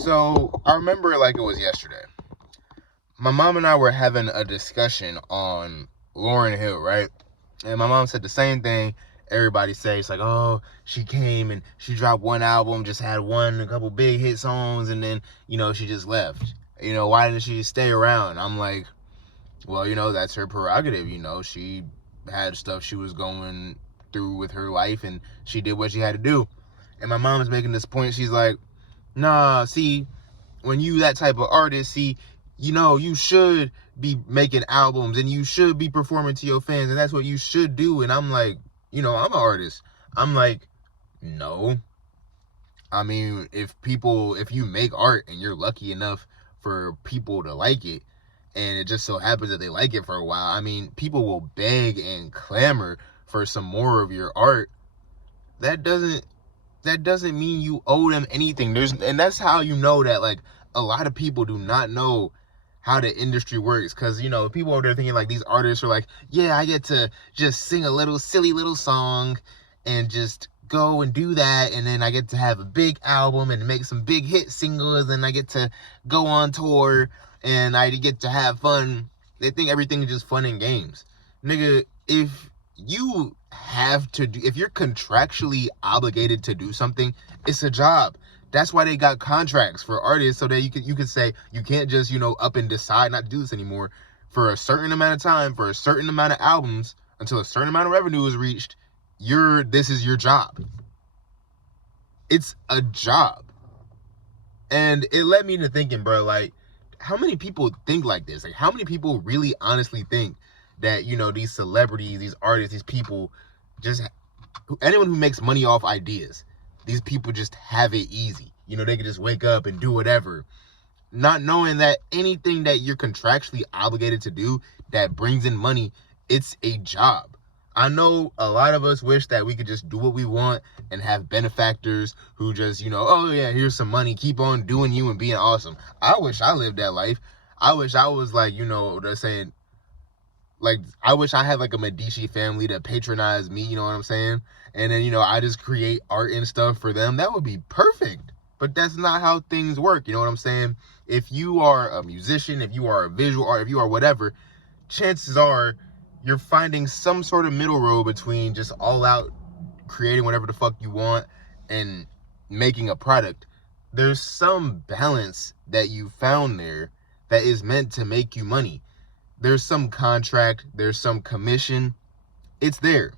So I remember like it was yesterday. My mom and I were having a discussion on Lauryn Hill, right? And my mom said the same thing everybody says. Like, oh, she came and she dropped one album, just had a couple big hit songs, and then, she just left. Why didn't she stay around? I'm like, well, that's her prerogative. She had stuff she was going through with her life, and she did what she had to do. And my mom's making this point. She's like, nah, see, when you that type of artist, see, you should be making albums and you should be performing to your fans, and that's what you should do. And I'm like, I'm an artist. I'm like, no. I mean, if you make art and you're lucky enough for people to like it, and it just so happens that they like it for a while, I mean, people will beg and clamor for some more of your art. That doesn't mean you owe them anything. And that's how you know that, like, a lot of people do not know how the industry works. Because, people over there thinking, like, these artists are like, yeah, I get to just sing a little silly little song and just go and do that. And then I get to have a big album and make some big hit singles. And I get to go on tour and I get to have fun. They think everything is just fun and games. Nigga, if you're contractually obligated to do something, it's a job. That's why they got contracts for artists, so that you can say you can't just, up and decide not to do this anymore for a certain amount of time, for a certain amount of albums, until a certain amount of revenue is reached. This is your job. It's a job. And it led me to thinking, bro, like, how many people think like this? Like, how many people really honestly think that, these celebrities, these artists, these people, anyone who makes money off ideas, these people just have it easy. They can just wake up and do whatever, not knowing that anything that you're contractually obligated to do that brings in money, it's a job. I know a lot of us wish that we could just do what we want and have benefactors who just, oh yeah, here's some money, keep on doing you and being awesome. I wish I lived that life. I wish I was like, they're saying, like, I wish I had like a Medici family to patronize me, you know what I'm saying? And then, I just create art and stuff for them. That would be perfect. But that's not how things work, you know what I'm saying? If you are a musician, if you are a visual art, if you are whatever, chances are you're finding some sort of middle road between just all out creating whatever the fuck you want and making a product. There's some balance that you found there that is meant to make you money. There's some contract, there's some commission. It's there.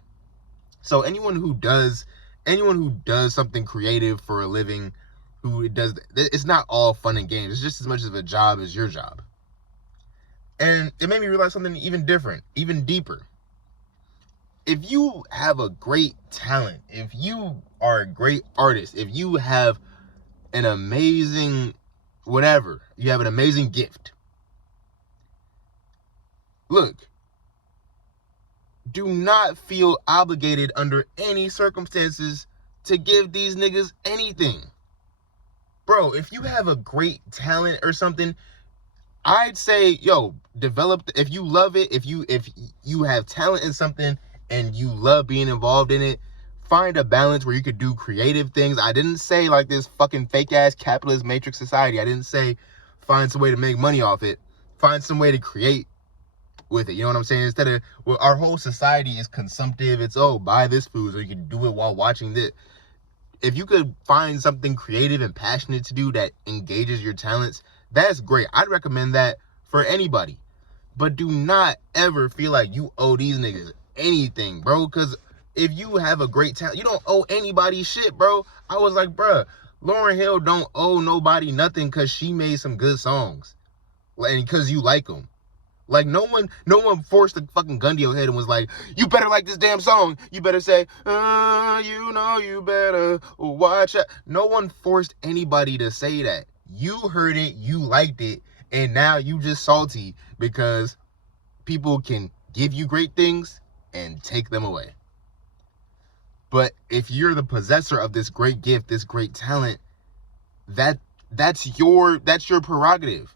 So anyone who does something creative for a living, it's not all fun and games. It's just as much of a job as your job. And it made me realize something even different, even deeper. If you have a great talent, if you are a great artist, if you have an amazing whatever, you have an amazing gift, look, do not feel obligated under any circumstances to give these niggas anything. Bro, if you have a great talent or something, I'd say, if you love it, if you have talent in something and you love being involved in it, find a balance where you could do creative things. I didn't say like this fucking fake ass capitalist matrix society. I didn't say find some way to make money off it. Find some way to create with it. You know what I'm saying? Instead of, our whole society is consumptive. It's, buy this food so you can do it while watching this. If you could find something creative and passionate to do that engages your talents, that's great. I'd recommend that for anybody. But do not ever feel like you owe these niggas anything, bro. Because if you have a great talent, you don't owe anybody shit, bro. I was like, bruh, Lauryn Hill don't owe nobody nothing because she made some good songs. And because you like them. Like, no one forced a fucking gun to your head and was like, you better like this damn song. You better say, you better watch it. No one forced anybody to say that. You heard it, you liked it, and now you just salty because people can give you great things and take them away. But if you're the possessor of this great gift, this great talent, that's your prerogative.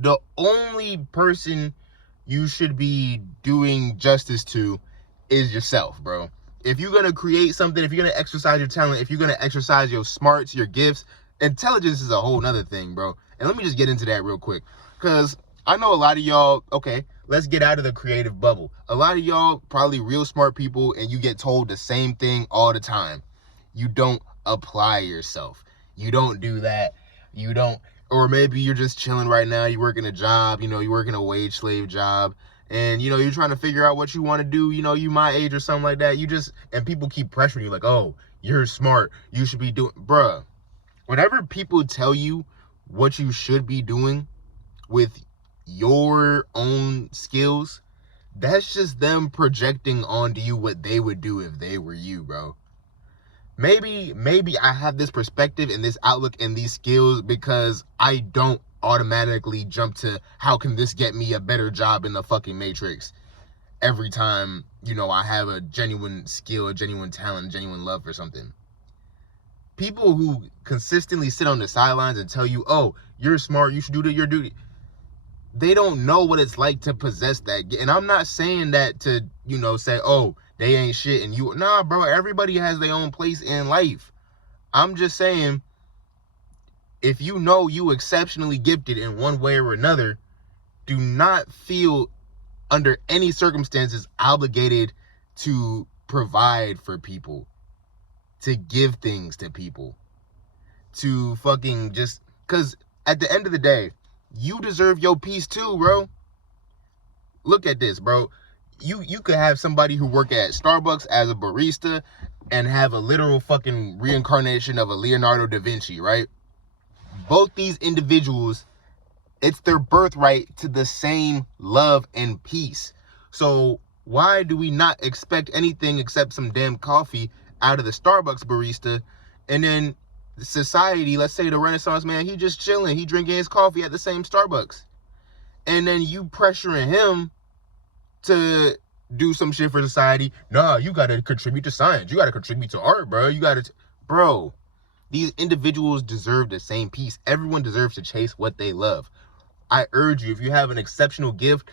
The only person you should be doing justice to is yourself, bro. If you're going to create something, if you're going to exercise your talent, if you're going to exercise your smarts, your gifts, Intelligence is a whole nother thing, bro. And let me just get into that real quick. Because I know a lot of y'all, okay, let's get out of the creative bubble. A lot of y'all probably real smart people, and you get told the same thing all the time. You don't apply yourself. You don't do that. You don't, or maybe you're just chilling right now. You're working a job, you're working a wage slave job. And, you're trying to figure out what you want to do. You my age or something like that. And people keep pressuring you like, oh, you're smart. You should be doing, bruh. Whenever people tell you what you should be doing with your own skills, that's just them projecting onto you what they would do if they were you, bro. Maybe I have this perspective and this outlook and these skills because I don't automatically jump to how can this get me a better job in the fucking Matrix every time, I have a genuine skill, a genuine talent, genuine love for something. People who consistently sit on the sidelines and tell you, oh, you're smart, you should do your duty. They don't know what it's like to possess that. And I'm not saying that to, say, oh, they ain't shit and you. Nah, bro, everybody has their own place in life. I'm just saying, if you know you exceptionally gifted in one way or another, do not feel under any circumstances obligated to provide for people, to give things to people, to fucking just, because at the end of the day, you deserve your piece too, bro. Look at this, bro. You could have somebody who work at Starbucks as a barista and have a literal fucking reincarnation of a Leonardo da Vinci, right? Both these individuals, it's their birthright to the same love and peace. So why do we not expect anything except some damn coffee out of the Starbucks barista? And then society, let's say the Renaissance man, he just chilling, he drinking his coffee at the same Starbucks. And then you pressuring him to do some shit for society. Nah, you gotta contribute to science. You gotta contribute to art, bro. Bro, these individuals deserve the same peace. Everyone deserves to chase what they love. I urge you, if you have an exceptional gift,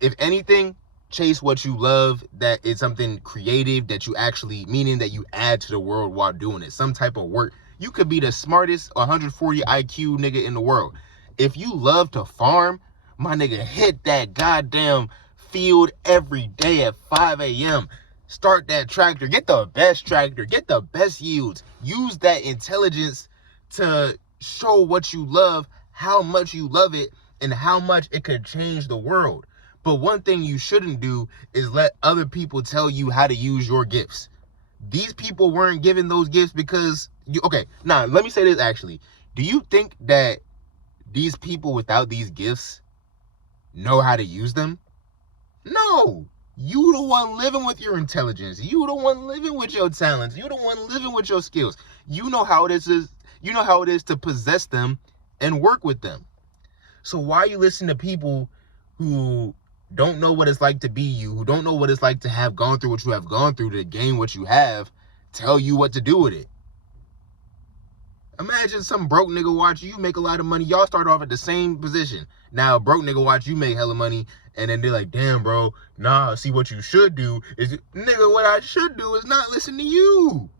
if anything, chase what you love, that is something creative that you actually, meaning that you add to the world while doing it. Some type of work. You could be the smartest 140 IQ nigga in the world. If you love to farm, my nigga, hit that goddamn field every day at 5 a.m. Start that tractor. Get the best tractor. Get the best yields. Use that intelligence to show what you love, how much you love it, and how much it could change the world. But one thing you shouldn't do is let other people tell you how to use your gifts. These people weren't given those gifts because let me say this actually. Do you think that these people without these gifts know how to use them? No. You the one living with your intelligence. You the one living with your talents. You the one living with your skills. You know how it is to possess them and work with them. So why you listen to people who don't know what it's like to be you, who don't know what it's like to have gone through what you have gone through to gain what you have, tell you what to do with it? Imagine some broke nigga watch you make a lot of money. Y'all start off at the same position. Now a broke nigga watch you make hella money, and then they're like, damn, bro, nah, see what you should do is, nigga, what I should do is not listen to you.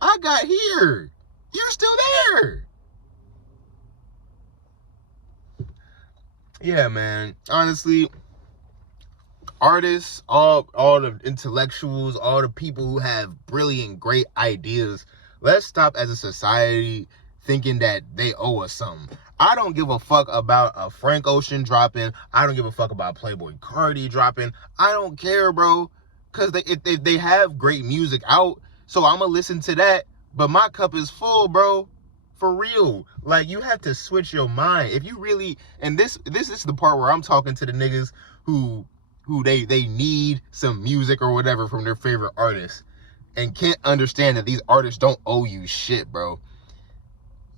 I got here. You're still there. Yeah, man. Honestly, artists, all the intellectuals, all the people who have brilliant, great ideas, let's stop as a society thinking that they owe us something. I don't give a fuck about a Frank Ocean dropping. I don't give a fuck about Playboy Cardi dropping. I don't care, bro. Because if they have great music out, so I'm going to listen to that. But my cup is full, bro. For real. Like, you have to switch your mind. If you really, and this is the part where I'm talking to the niggas who they need some music or whatever from their favorite artists and can't understand that these artists don't owe you shit, bro.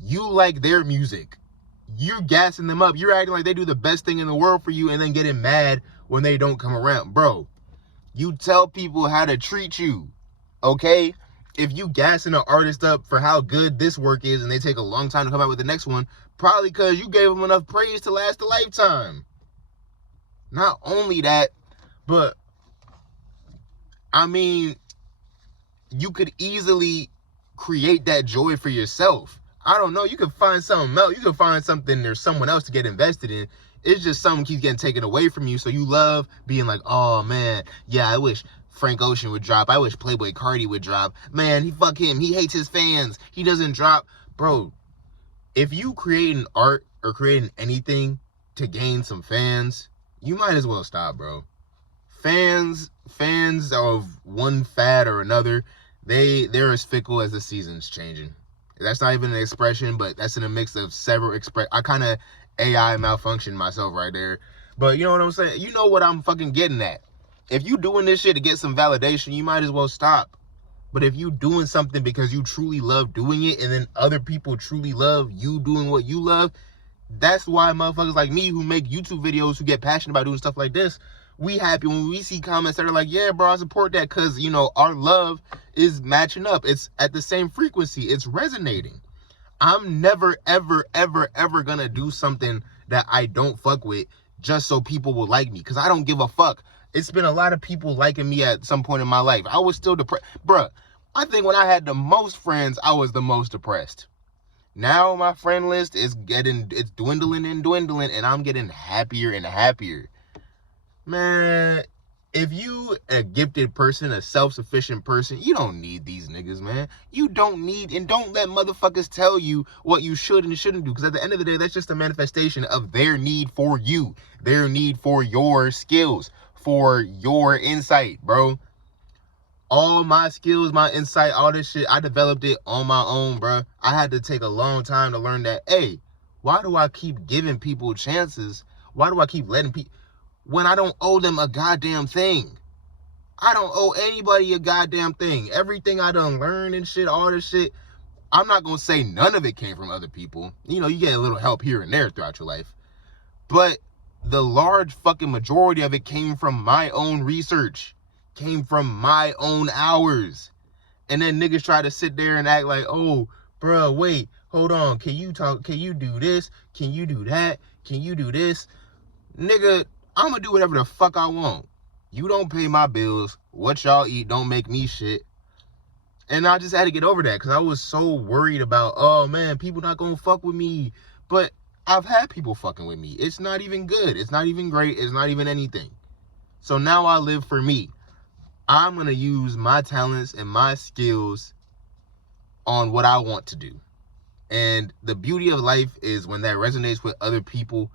You like their music. You're gassing them up. You're acting like they do the best thing in the world for you and then getting mad when they don't come around. Bro, you tell people how to treat you, okay? If you gassing an artist up for how good this work is and they take a long time to come out with the next one, probably because you gave them enough praise to last a lifetime. Not only that, but, I mean, you could easily create that joy for yourself. I don't know. You can find something else. You can find something there's someone else to get invested in. It's just something keeps getting taken away from you. So you love being like, oh man, yeah, I wish Frank Ocean would drop. I wish Playboy Cardi would drop. Man, fuck him. He hates his fans. He doesn't drop. Bro, if you creating art or creating anything to gain some fans, you might as well stop, bro. Fans of one fad or another, they're as fickle as the seasons changing. That's not even an expression, but that's in a mix of several I kind of AI malfunctioned myself right there. But you know what I'm saying? You know what I'm fucking getting at. If you doing this shit to get some validation, you might as well stop. But if you doing something because you truly love doing it, and then other people truly love you doing what you love, that's why motherfuckers like me who make YouTube videos, who get passionate about doing stuff like this, we happy when we see comments that are like, yeah, bro, I support that, because, you know, our love is matching up. It's at the same frequency. It's resonating. I'm never, ever, ever, ever gonna do something that I don't fuck with just so people will like me, because I don't give a fuck. It's been a lot of people liking me at some point in my life. I was still depressed. Bruh, I think when I had the most friends, I was the most depressed. Now my friend list is dwindling and dwindling, and I'm getting happier and happier. Man, if you a gifted person, a self-sufficient person, you don't need these niggas, man. You don't need, and don't let motherfuckers tell you what you should and shouldn't do, because at the end of the day, that's just a manifestation of their need for you, their need for your skills, for your insight, bro. All my skills, my insight, all this shit, I developed it on my own, bro. I had to take a long time to learn that, hey, why do I keep giving people chances? Why do I keep letting people, when I don't owe them a goddamn thing? I don't owe anybody a goddamn thing. Everything I done learned and shit, all this shit, I'm not going to say none of it came from other people. You know, you get a little help here and there throughout your life. But the large fucking majority of it came from my own research, came from my own hours. And then niggas try to sit there and act like, oh, bro, wait, hold on. Can you talk? Can you do this? Can you do that? Can you do this? Nigga, I'm gonna do whatever the fuck I want. You don't pay my bills. What y'all eat don't make me shit. And I just had to get over that, because I was so worried about, oh man, people not gonna fuck with me. But I've had people fucking with me. It's not even good. It's not even great. It's not even anything. So now I live for me. I'm gonna use my talents and my skills on what I want to do. And the beauty of life is when that resonates with other people.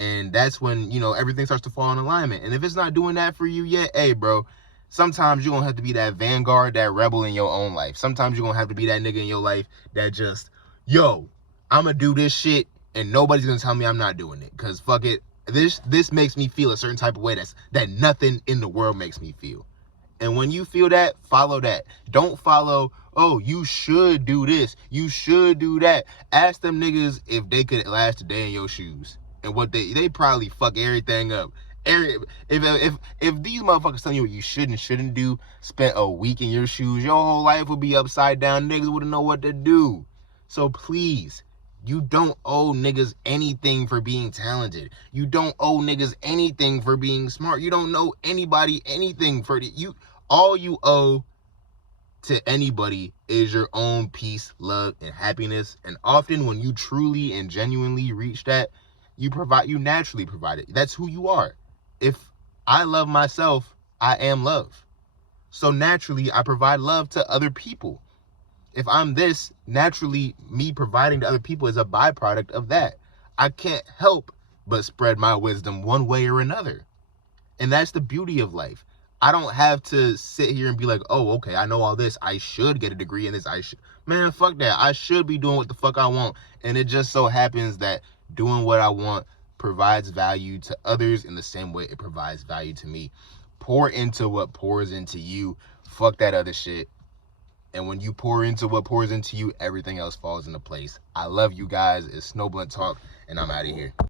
And that's when, you know, everything starts to fall in alignment. And if it's not doing that for you yet, hey, bro, sometimes you're going to have to be that vanguard, that rebel in your own life. Sometimes you're going to have to be that nigga in your life that just, yo, I'm going to do this shit and nobody's going to tell me I'm not doing it. Because fuck it, this makes me feel a certain type of way that nothing in the world makes me feel. And when you feel that, follow that. Don't follow, oh, you should do this, you should do that. Ask them niggas if they could last a day in your shoes. And what they probably fuck everything up. If these motherfuckers telling you what you should and shouldn't do, spent a week in your shoes, your whole life would be upside down. Niggas wouldn't know what to do. So please, you don't owe niggas anything for being talented. You don't owe niggas anything for being smart. You don't owe anybody anything for you. All you owe to anybody is your own peace, love, and happiness. And often when you truly and genuinely reach that, you naturally provide it. That's who you are. If I love myself, I am love. So naturally, I provide love to other people. If I'm this, naturally, me providing to other people is a byproduct of that. I can't help but spread my wisdom one way or another. And that's the beauty of life. I don't have to sit here and be like, oh, okay, I know all this. I should get a degree in this. Man, fuck that. I should be doing what the fuck I want. And it just so happens that doing what I want provides value to others in the same way it provides value to me. Pour into what pours into you. Fuck that other shit. And when you pour into what pours into you, everything else falls into place. I love you guys. It's Snowblunt Talk, and I'm out of here.